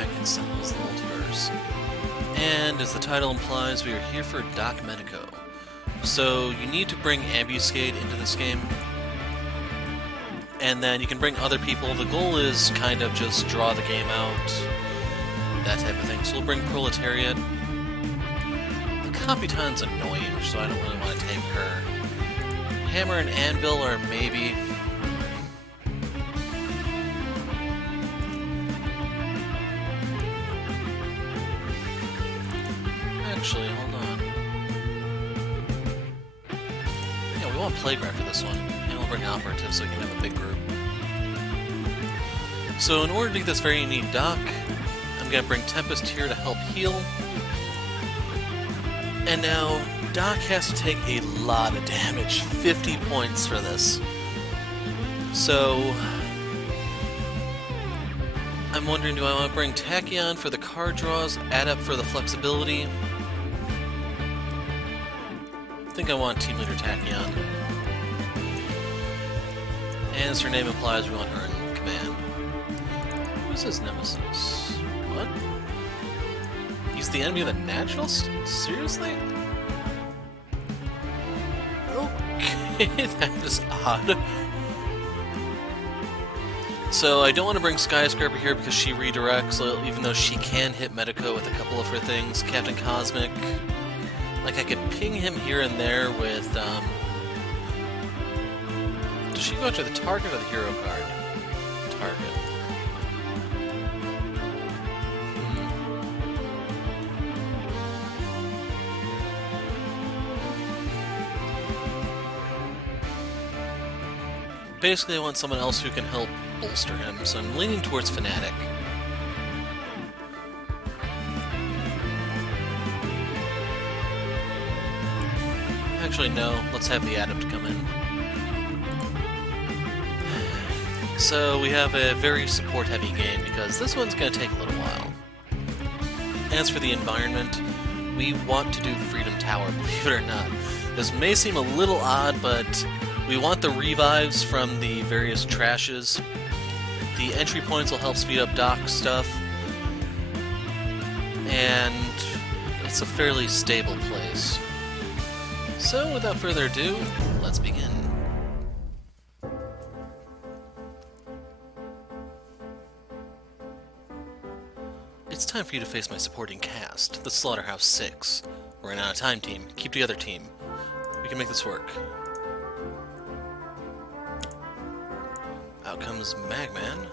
back in Sentinels, the Multiverse. And as the title implies, we are here for Doc Medico. So you need to bring Ambuscade into this game, and then you can bring other people. The goal is kind of just draw the game out, that type of thing. So we'll bring Proletariat. The Computon's annoying, so I don't really want to take her. Hammer and Anvil are maybe. Actually, hold on. Yeah, we want Playground for this one. And we'll bring Operative so we can have a big group. So in order to get this very unique Doc, I'm going to bring Tempest here to help heal. And now, Doc has to take a lot of damage. 50 points for this. So I'm wondering, do I want to bring Tachyon for the card draws, Adept for the flexibility? I think I want Team Leader Tachyon. And as her name implies, we want her in command. Who's his nemesis? What? He's the enemy of the Naturalists? Seriously? Okay, that is odd. So I don't want to bring Skyscraper here because she redirects, even though she can hit Medico with a couple of her things. Captain Cosmic. Like, I could ping him here and there with, does she go after the target or the hero card? Target. Basically, I want someone else who can help bolster him, so I'm leaning towards Fnatic. Actually, no. Let's have the Adept come in. So, we have a very support-heavy game, because this one's going to take a little while. As for the environment, we want to do Freedom Tower, believe it or not. This may seem a little odd, but we want the revives from the various trashes. The entry points will help speed up Doc stuff. And it's a fairly stable place. So, without further ado, let's begin. It's time for you to face my supporting cast, the Slaughterhouse 6. We're an out-of-time team. Keep together, team. We can make this work. Out comes Magman.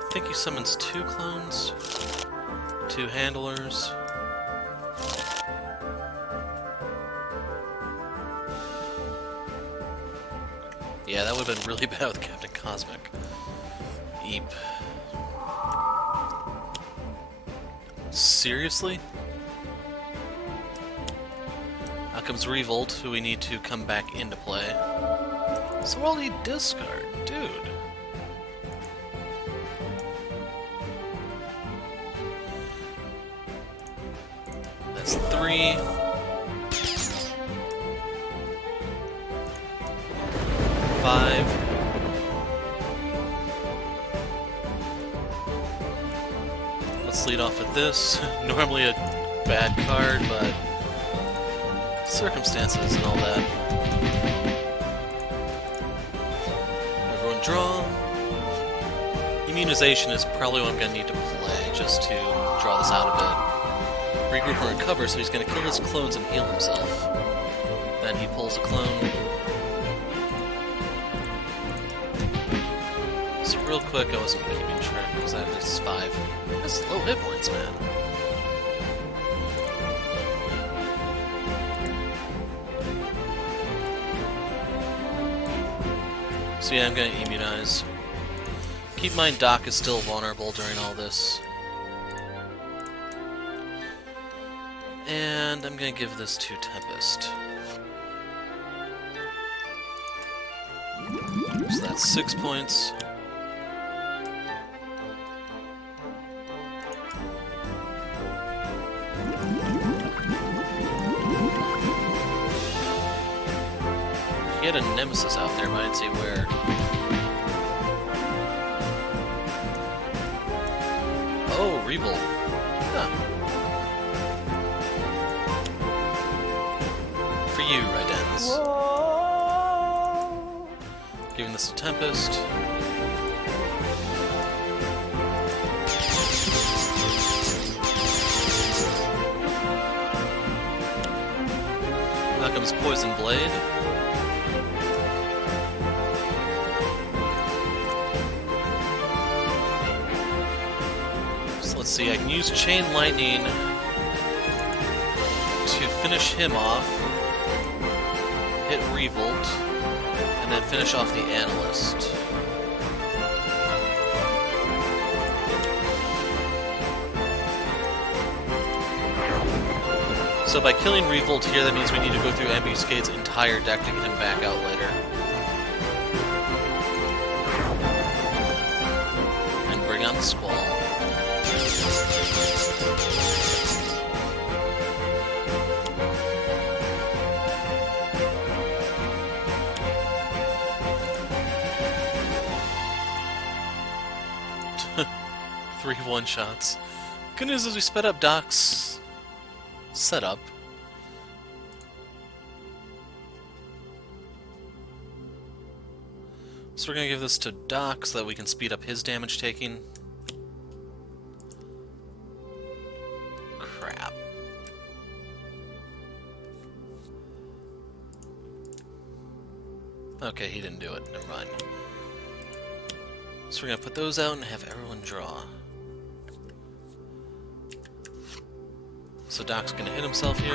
I think he summons 2 clones, 2 handlers. Yeah, that would have been really bad with Captain Cosmic. Eep. Seriously? Out comes Revolt, who we need to come back into play. So we'll need discard, dude. That's 3. 5. Let's lead off with this. Normally a bad card, but circumstances and all that. Everyone draw. Immunization is probably what I'm going to need to play just to draw this out a bit. Regroup and recover, so he's going to kill his clones and heal himself. Then he pulls a clone. So real quick, I wasn't keeping track because this is 5. That's low hit points, man. So yeah, I'm going to immunize. Keep in mind Doc is still vulnerable during all this. And I'm going to give this to Tempest. So that's 6 points. he had a nemesis out there, but I didn't see where. Oh, Revolt. Huh. For you, Raidens. Giving this to Tempest. Now comes Poison Blade. So let's see, I can use Chain Lightning to finish him off, hit Revolt, and then finish off the Analyst. So by killing Revolt here, that means we need to go through Ambuscade's entire deck to get him back out later. And bring on the Squall. Three one-shots. Good news is we sped up Doc's setup. So we're going to give this to Doc so that we can speed up his damage taking. Crap. Okay, he didn't do it. Never mind. So we're going to put those out and have everyone draw. So Doc's going to hit himself here.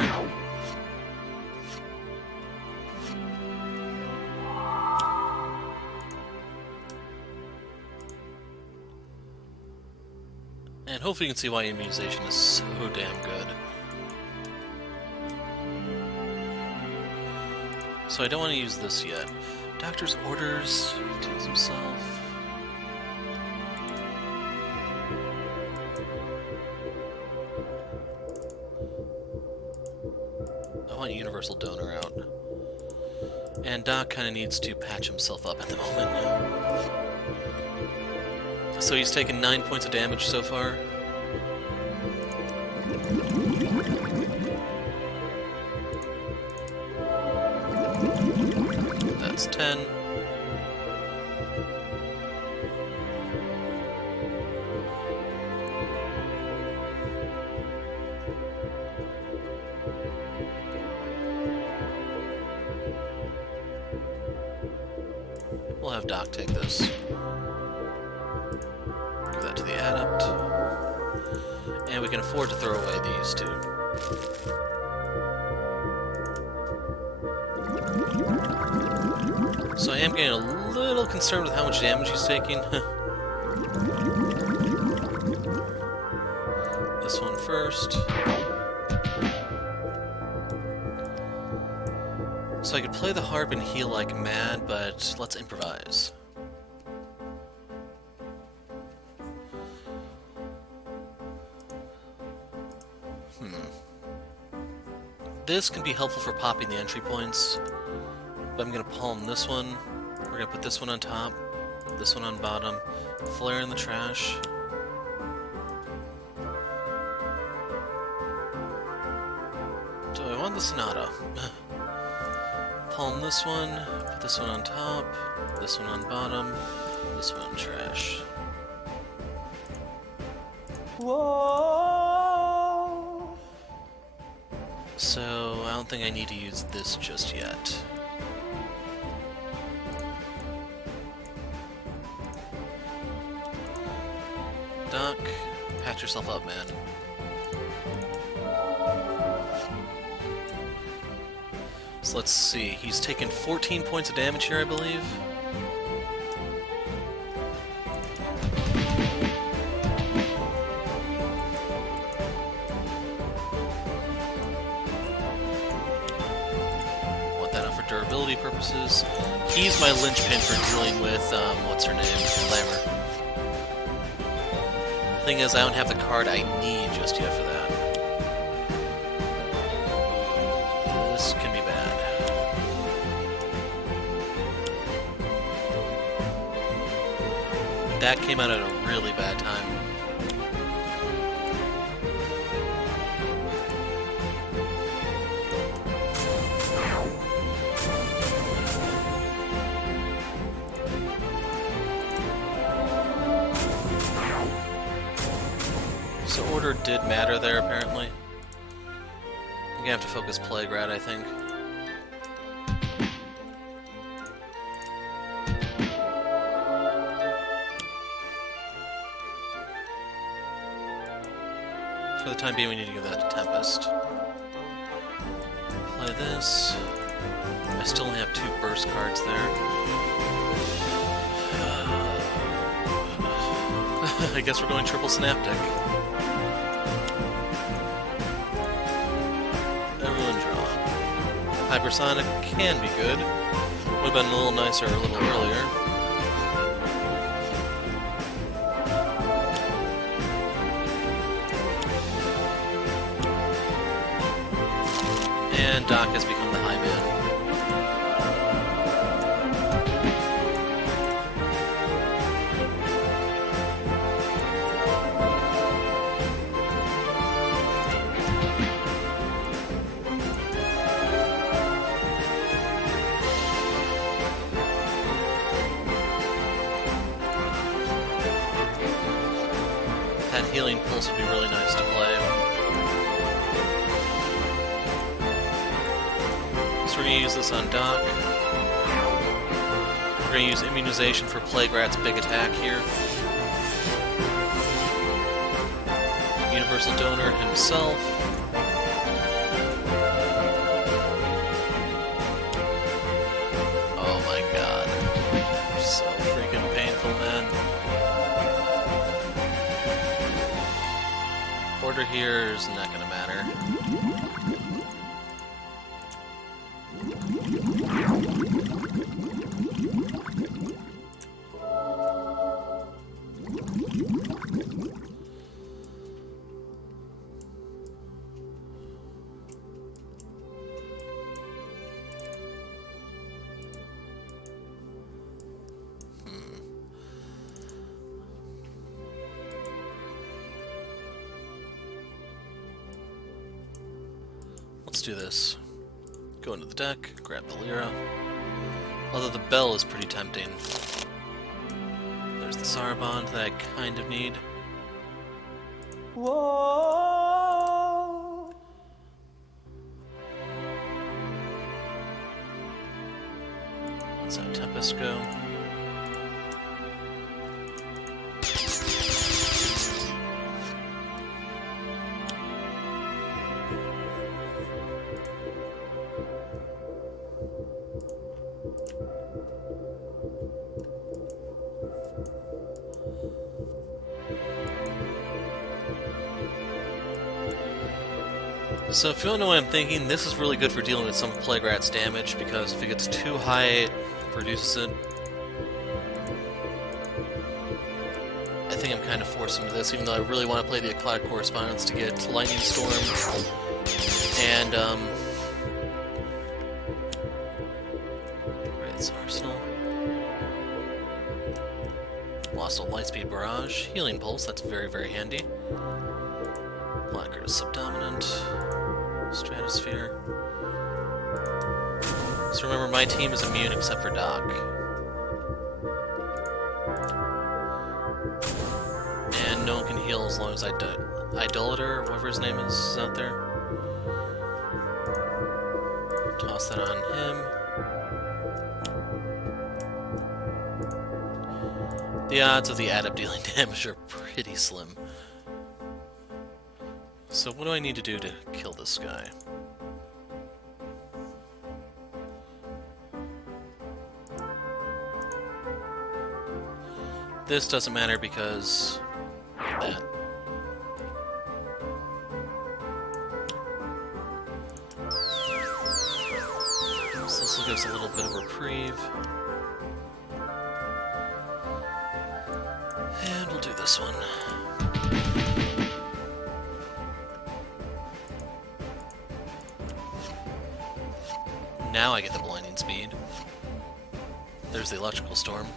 And hopefully you can see why immunization is so damn good. So I don't want to use this yet. Doctor's orders, he takes himself. I want Universal Donor out. And Doc kind of needs to patch himself up at the moment. So he's taken 9 points of damage so far. That's 10. We'll have Doc take this. Give that to the Adept. And we can afford to throw away these two. So I am getting a little concerned with how much damage he's taking. This one first. So I could play the harp and heal like mad, but let's improvise. This can be helpful for popping the entry points, but I'm going to palm this one. We're going to put this one on top, this one on bottom, flare in the trash. Do I want the Sonata? Palm this one, put this one on top, this one on bottom, this one in trash. Whoa. So, I don't think I need to use this just yet. Doc, patch yourself up, man. So let's see, he's taken 14 points of damage here, I believe. Want that out for durability purposes. He's my linchpin for dealing with, what's her name? Glamour. The thing is, I don't have the card I need just yet for that. This can be bad. That came out at a really bad time. So order did matter there, apparently. I'm gonna have to focus Plague Rat, I think. For the time being, we need to give that to Tempest. Play this. I still only have 2 burst cards there. I guess we're going triple Synaptic. Everyone draw. Hypersonic can be good. Would have been a little nicer a little earlier. And Doc has become the high man. That healing pulse would be really nice to play. So we're going to use this on Doc. We're going to use immunization for Plague Rat's big attack here. Universal Donor himself. Oh my god. So freaking painful, man. Order here is not going to matter. Let's do this. Go into the deck, grab the Lyra. Although the Bell is pretty tempting. There's the Sarabond that I kind of need. Whoa. Let's have Tempest go. So if you don't know what I'm thinking, this is really good for dealing with some Plague Rat's damage, because if it gets too high, it reduces it. I think I'm kind of forced into this, even though I really want to play the Aquatic Correspondence to get Lightning Storm and, Wraith's Arsenal. Lost a Lightspeed Barrage. Healing Pulse, that's very, very handy. Blacker is Subdominant. Stratosphere. So remember, my team is immune except for Doc. And no one can heal as long as Idolater, whatever his name is out there. Toss that on him. The odds of the Adept dealing damage are pretty slim. So what do I need to do to kill this guy? This doesn't matter because that. So this will give us a little bit of reprieve. And we'll do this one. Now I get the blinding speed. There's the electrical storm.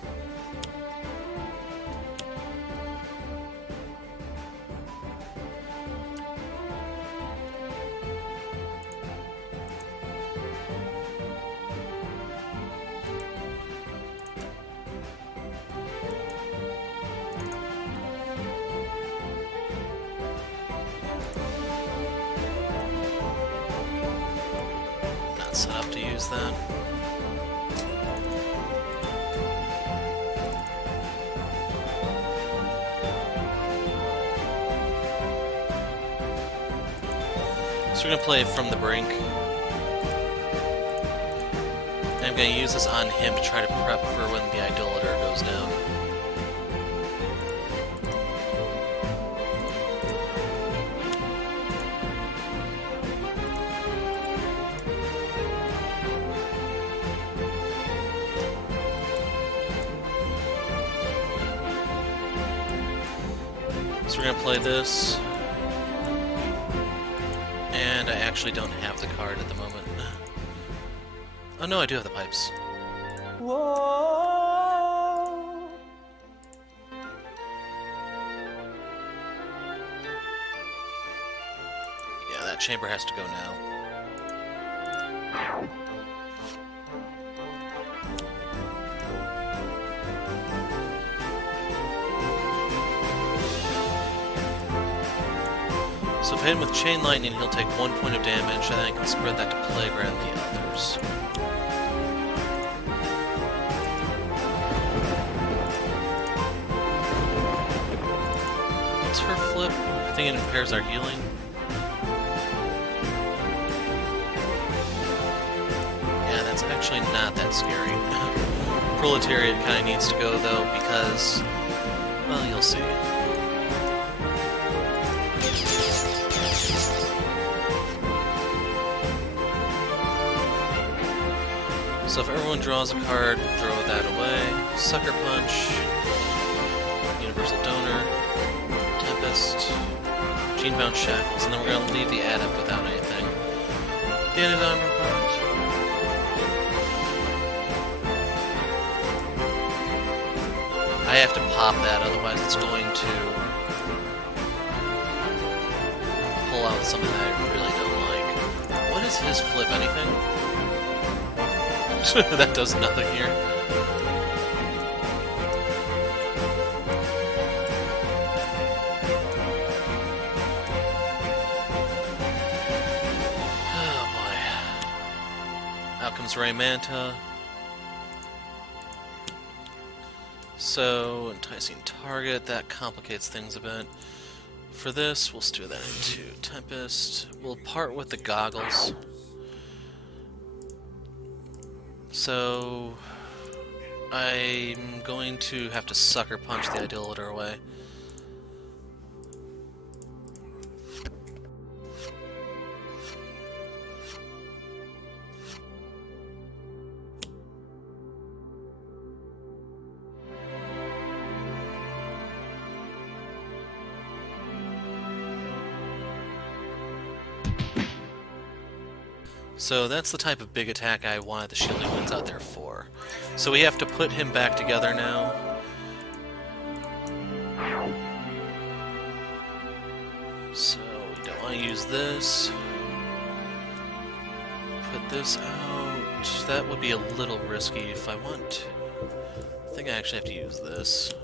set up to use that. So we're gonna play From the Brink. I'm gonna use this on him to try to prep for when the Idolater goes down. So we're gonna play this. And I actually don't have the card at the moment. Oh no, I do have the pipes. Whoa. Yeah, that chamber has to go now. So if I hit him with Chain Lightning, he'll take 1 point of damage, and then I can spread that to plague around the others. What's her flip? I think it impairs our healing. Yeah, that's actually not that scary. Proletariat kind of needs to go, though, because, well, you'll see. So if everyone draws a card, throw that away. Sucker Punch, Universal Donor, Tempest, Genebound Shackles, and then we're going to leave the Adept without anything. The end of armor cards. I have to pop that, otherwise it's going to pull out something that I really don't like. What is his flip? Anything? That does nothing here. Oh boy. Out comes Ray Manta. So, enticing target, that complicates things a bit. For this, we'll steer that into Tempest. We'll part with the goggles. So, I'm going to have to Sucker Punch the Idolater away. So that's the type of big attack I wanted the Shielding Winds out there for. So we have to put him back together now. So we don't want to use this. Put this out. That would be a little risky if I want to. I think I actually have to use this.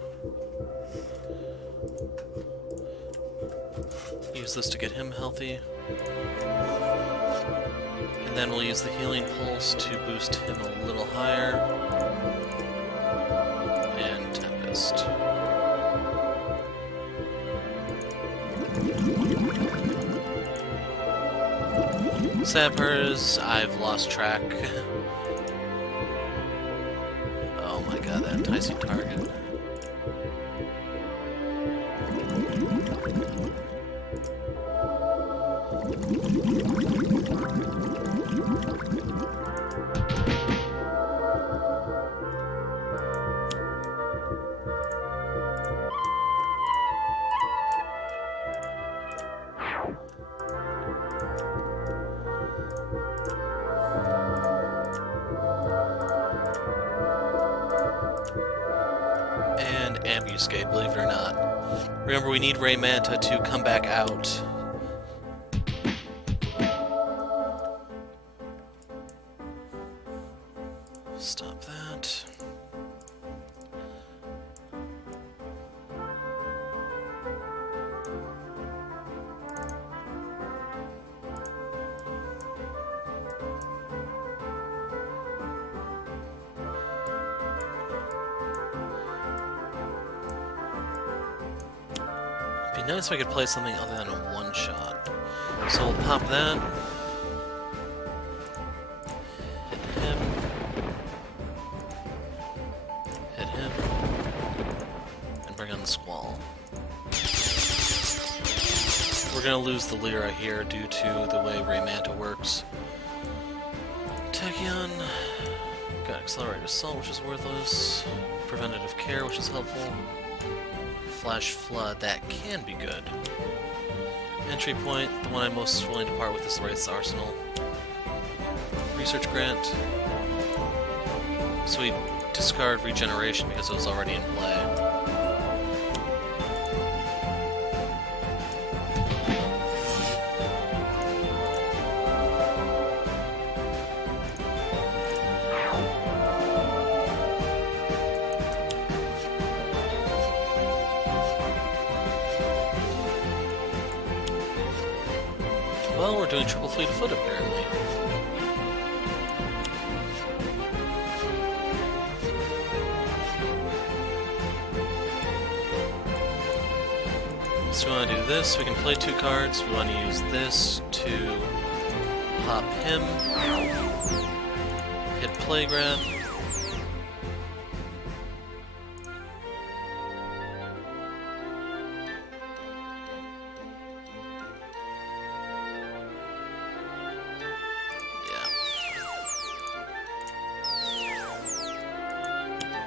Use this to get him healthy. And then we'll use the Healing Pulse to boost him a little higher. And Tempest. Sappers, I've lost track. Oh my god, that enticing target. And Ambuscade, believe it or not. Remember, we need Ray Manta to come back out. Stop that. nice if I could play something other than a one-shot. So we'll pop that. Hit him. Hit him. And bring on the Squall. We're gonna lose the Lyra here due to the way Raymanta works. Tachyon. Got Accelerated Assault, which is worthless. Preventative Care, which is helpful. Flash Flood, that can be good. Entry Point, the one I'm most willing to part with is the Wraith's Arsenal. Research Grant. So we discard Regeneration because it was already in play. Well, we're doing triple fleet of foot, apparently. So we want to do this. We can play 2 cards. We want to use this to pop him. Hit Playground.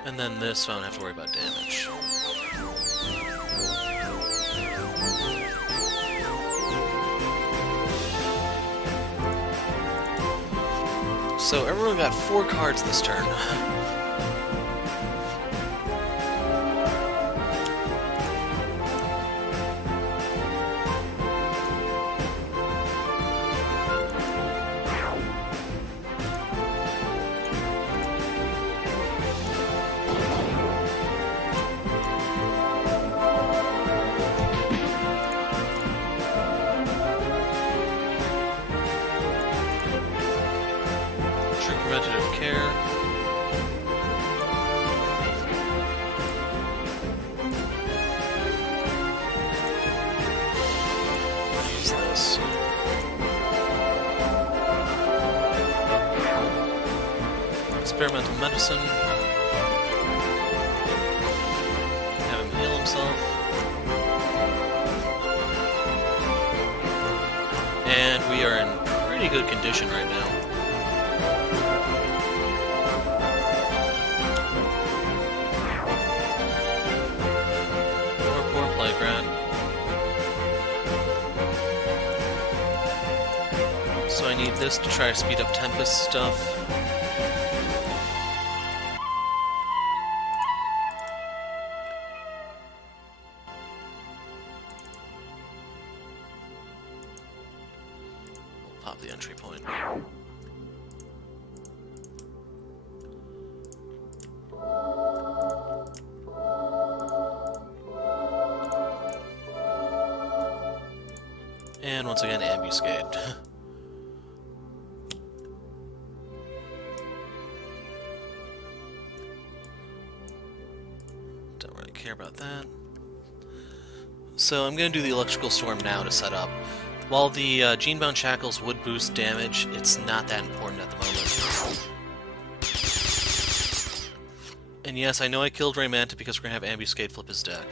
And then this, so I don't have to worry about damage. So everyone got 4 cards this turn. Preventative Care. Use this. Experimental Medicine. Have him heal himself. And we are in pretty good condition right now. So I need this to try to speed up Tempest stuff. We'll pop the entry point. And once again, Ambuscade. Don't really care about that. So I'm going to do the Electrical Storm now to set up. While the Genebound Shackles would boost damage, it's not that important at the moment. And yes, I know I killed Raymanta because we're going to have Ambuscade flip his deck.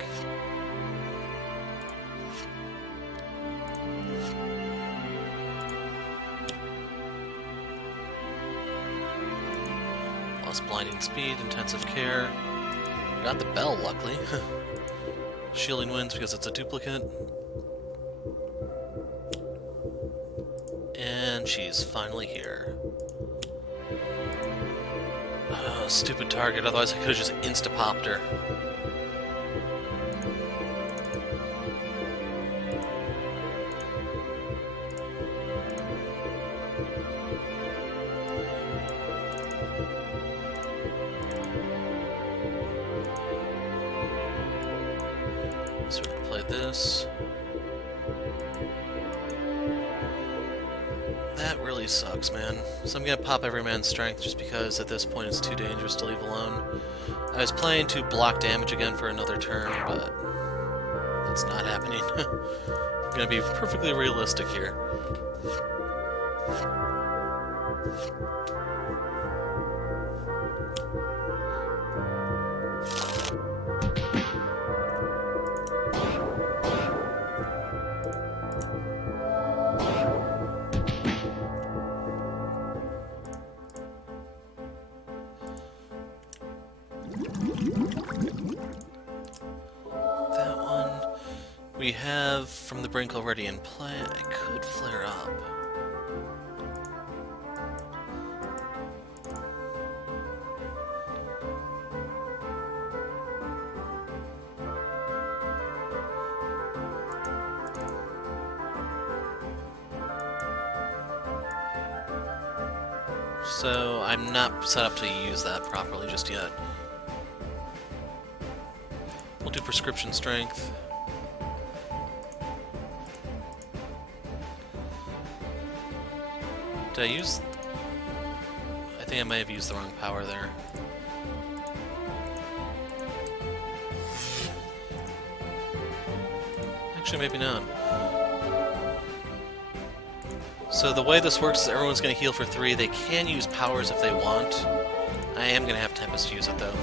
Lost Blinding Speed, Intensive Care. Got the Bell, luckily. Shielding Winds because it's a duplicate. And she's finally here. Stupid target, otherwise I could have just insta-popped her. So we can play this. That really sucks, man. So I'm gonna pop every man's strength just because at this point it's too dangerous to leave alone. I was planning to block damage again for another turn, but That's not happening. I'm gonna be perfectly realistic here. We have From the Brink already in play. I could flare up. So I'm not set up to use that properly just yet. We'll do Prescription Strength. Did I use... I think I may have used the wrong power there. Actually, maybe not. So the way this works is everyone's going to heal for 3. They can use powers if they want. I am going to have Tempest use it, though.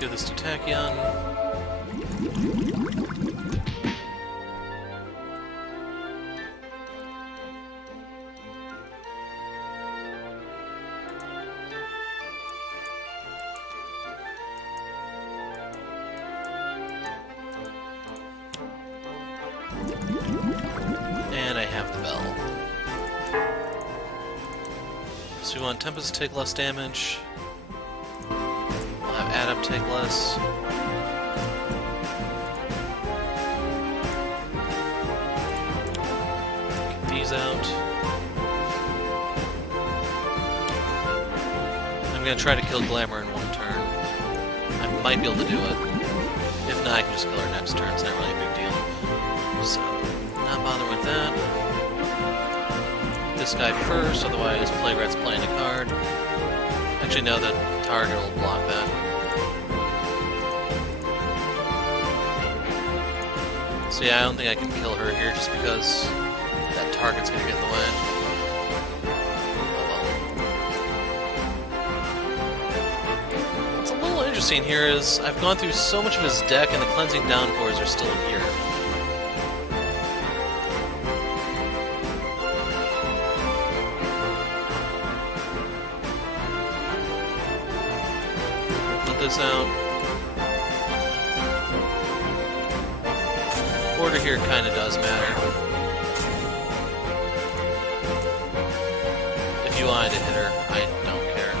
Give this to Tachyon. And I have the bell. So we want Tempest to take less damage. Adept take less. Get these out. I'm gonna try to kill Glamour in one turn. I might be able to do it. If not, I can just kill her next turn. It's not really a big deal. So, not bothering with that. This guy first, otherwise Playwright's playing a card. Actually, no, the target will block that. So yeah, I don't think I can kill her here just because that target's gonna get in the way. Oh well. What's a little interesting here is I've gone through so much of his deck and the Cleansing Downpours are still here. Put this out. Order here kind of does matter. If you wanted to hit her, I don't care.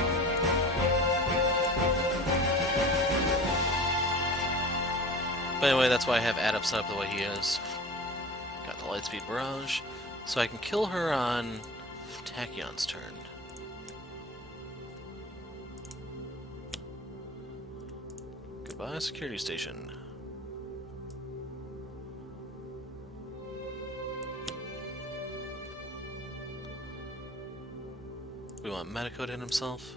But anyway, that's why I have Adept set up the way he is. Got the Lightspeed Barrage, so I can kill her on Tachyon's turn. Goodbye, security station. We want Medico to hit himself.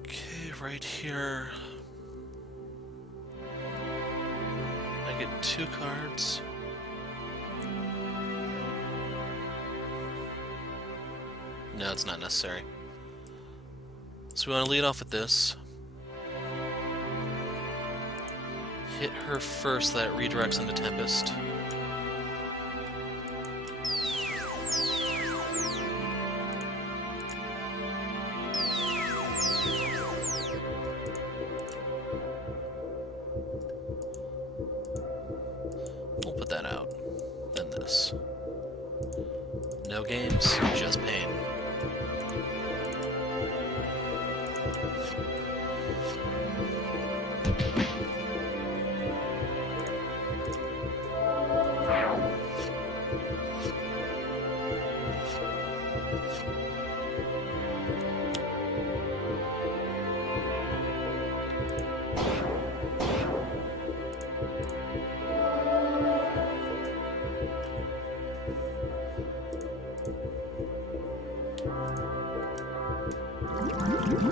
Okay, right here. I get 2 cards. No, it's not necessary. So we want to lead off with this. Hit her first so that it redirects into Tempest. No games, just pain.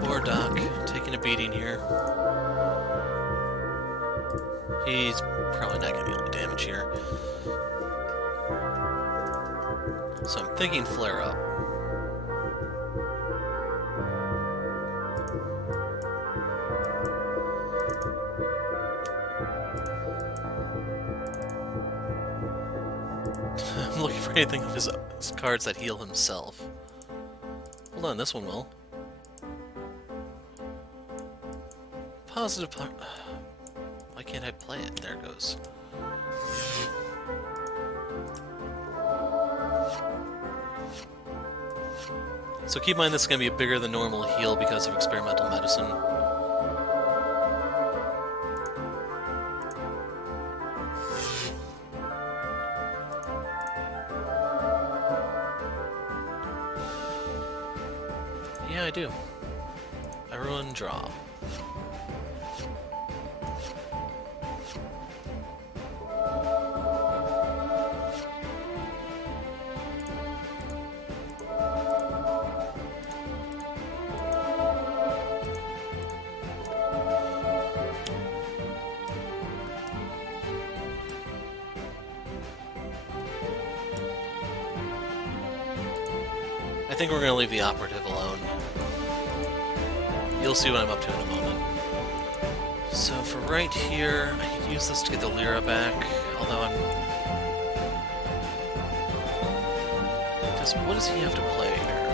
Poor Doc, taking a beating here. He's probably not going to be able to damage here. So I'm thinking flare up. I'm looking for anything of his cards that heal himself. Hold on, this one will. Positive part. Why can't I play it? There it goes. So keep in mind this is going to be a bigger than normal heal because of experimental medicine. Yeah, I do. Everyone draw. I think we're going to leave the operative alone. You'll see what I'm up to in a moment. So for right here, I could use this to get the Lyra back, although I'm... Because what does he have to play here?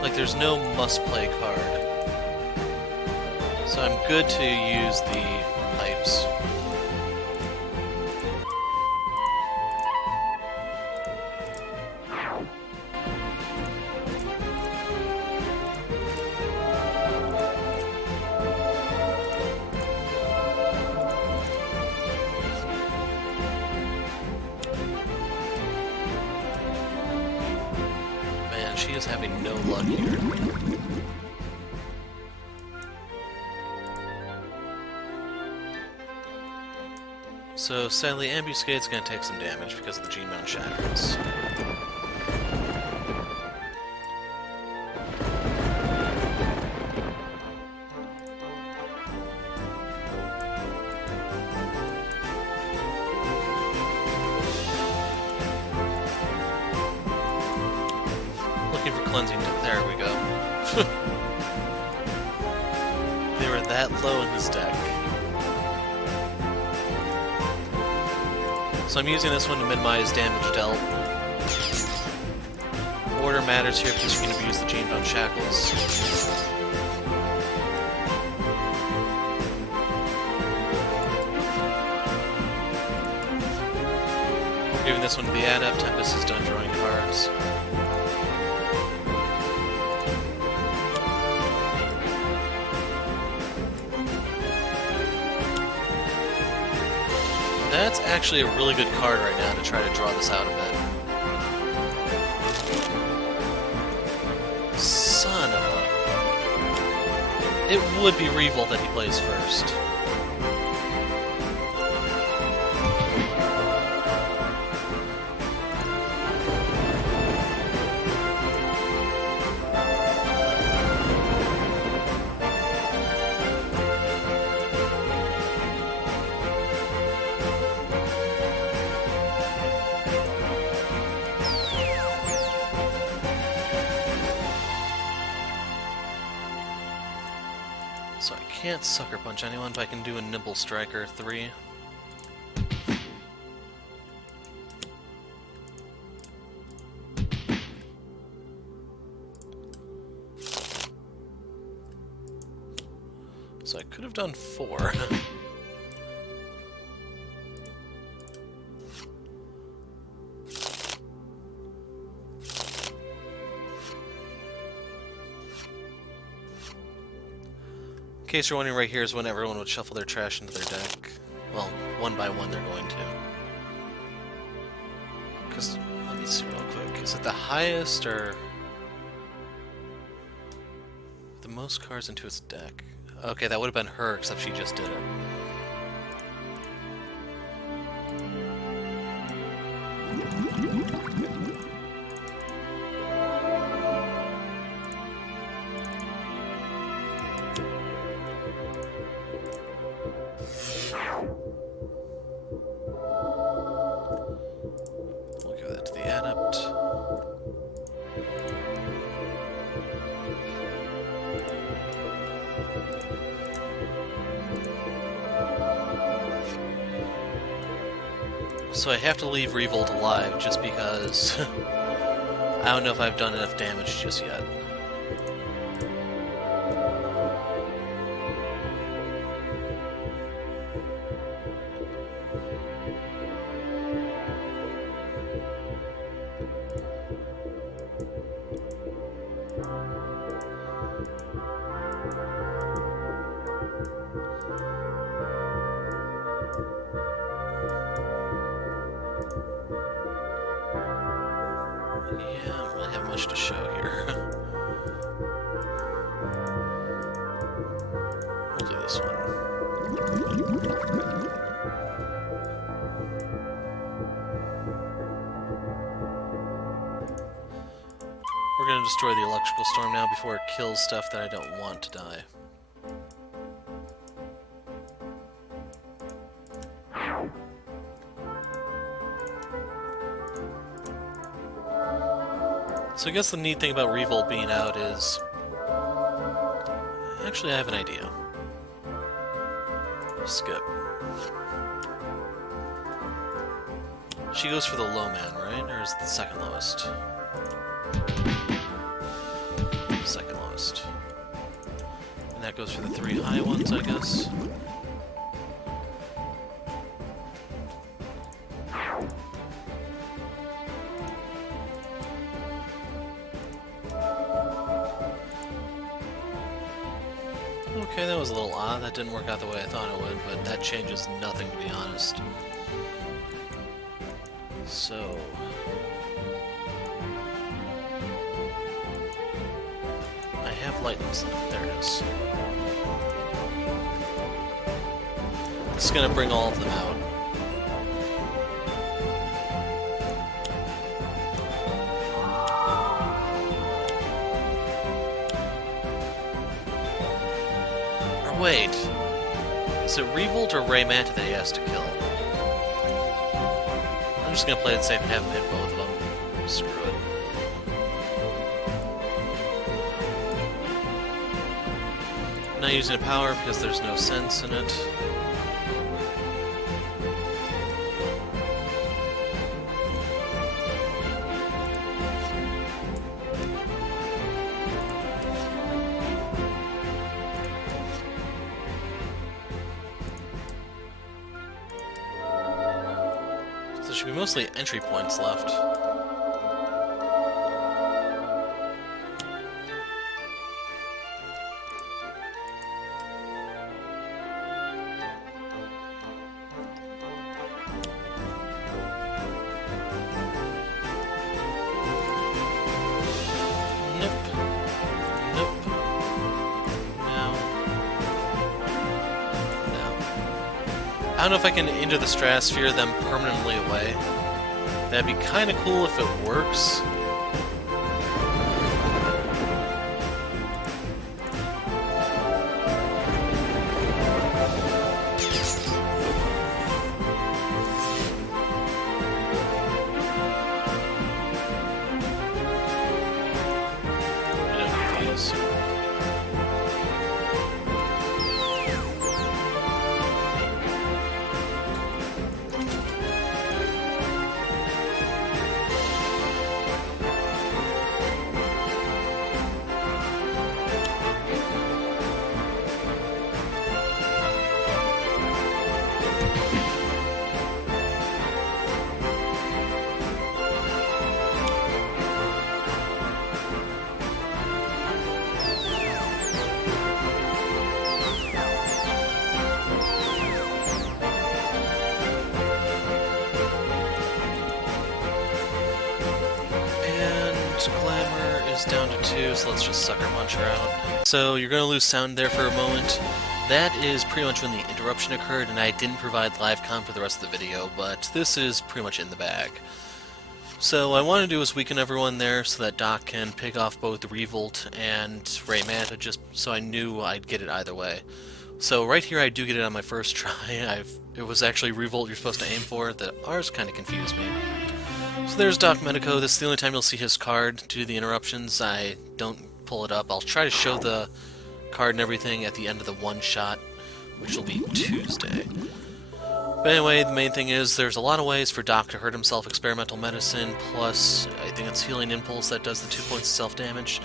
Like, there's no must-play card. So I'm good to use the pipes. She is having no luck here. So sadly, Ambuscade's going to take some damage because of the G-mount shackles. Cleansing. There we go. They were that low in this deck. So I'm using this one to minimize damage dealt. Order matters here because you're going to use the Gene-Bone Shackles. Giving this one to the Adept. Tempest is done drawing cards. That's actually a really good card right now to try to draw this out a bit. Son of a... It would be Revolt that he plays first. So I can't Sucker Punch anyone, but I can do a Nimble Striker 3. So I could have done 4. case you're wondering, right here is when everyone would shuffle their trash into their deck. Well, one by one they're going to. Because, let me see real quick. Is it the highest or the most cards into its deck? Okay, that would have been her, except she just did it. We'll give that to the Adept. So I have to leave Revolt alive just because I don't know if I've done enough damage just yet. Yeah, I don't really have much to show here. We'll do this one. We're gonna destroy the electrical storm now before it kills stuff that I don't want to die. So I guess the neat thing about Revolt being out is... Actually, I have an idea. Skip. She goes for the low man, right? Or is it the second lowest? Second lowest. And that goes for the 3 high ones, I guess? Okay, that was a little odd. That didn't work out the way I thought it would, but that changes nothing, to be honest. So... I have lightning slip. There it is. This is gonna bring all of them out. Wait, is it Revolt or Ray Manta that he has to kill? I'm just gonna play it safe and have him hit both of them. Screw it. I'm not using a power because there's no sense in it. There should be mostly entry points left. Nope. Nope. No. No. I don't know if I can enter the stratosphere them permanently away. That'd be kind of cool if it works. I don't need these. Glamour is down to 2, so let's just Sucker Punch her out. So you're going to lose sound there for a moment. That is pretty much when the interruption occurred, and I didn't provide live comm for the rest of the video, but this is pretty much in the bag. So what I want to do is weaken everyone there so that Doc can pick off both Revolt and Ray Manta, just so I knew I'd get it either way. So right here I do get it on my first try. It was actually Revolt you're supposed to aim for. The R's kind of confused me. So there's Doc Medico. This is the only time you'll see his card due to the interruptions. I don't pull it up. I'll try to show the card and everything at the end of the one shot, which will be Tuesday. But anyway, the main thing is there's a lot of ways for Doc to hurt himself. Experimental Medicine, plus I think it's Healing Impulse that does the 2 points of self-damage.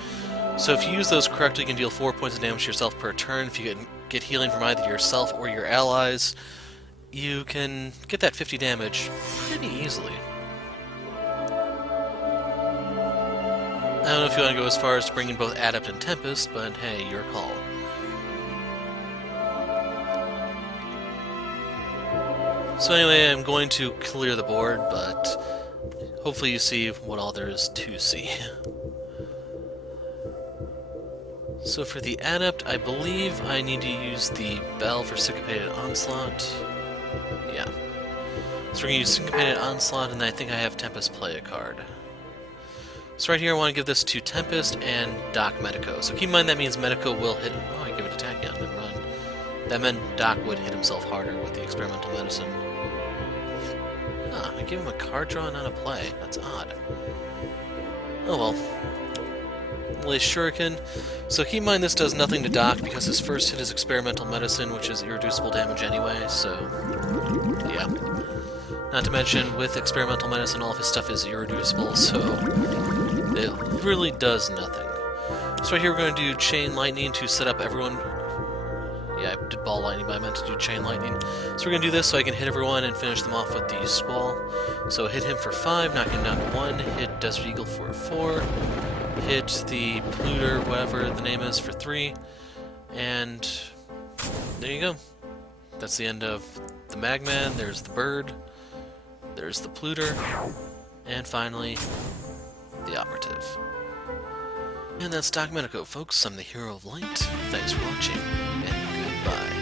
So if you use those correctly, you can deal 4 points of damage to yourself per turn. If you get healing from either yourself or your allies, you can get that 50 damage pretty easily. I don't know if you want to go as far as to bring in both Adept and Tempest, but hey, your call. So anyway, I'm going to clear the board, but hopefully you see what all there is to see. So for the Adept, I believe I need to use the Bell for Syncopated Onslaught. Yeah. So we're going to use Syncopated Onslaught, and I think I have Tempest play a card. So right here I want to give this to Tempest and Doc Medico. So keep in mind that means Medico will hit... Oh, I give it attack down and run. That meant Doc would hit himself harder with the Experimental Medicine. Huh, I give him a card draw, not a play. That's odd. Oh well. Lace Shuriken. So keep in mind this does nothing to Doc because his first hit is Experimental Medicine, which is irreducible damage anyway, so... yeah. Not to mention, with Experimental Medicine, all of his stuff is irreducible, so... it really does nothing. So right here we're going to do Chain Lightning to set up everyone... yeah, I did Ball Lightning, but I meant to do Chain Lightning. So we're going to do this so I can hit everyone and finish them off with the Squall. So hit him for 5, knock him down to 1, hit Desert Eagle for 4, hit the Polluter, whatever the name is, for 3, and there you go. That's the end of the Magman, there's the Bird, there's the Polluter, and finally, the Operative. And that's Doc Medico, folks. I'm the Hero of Light. Thanks for watching, and goodbye.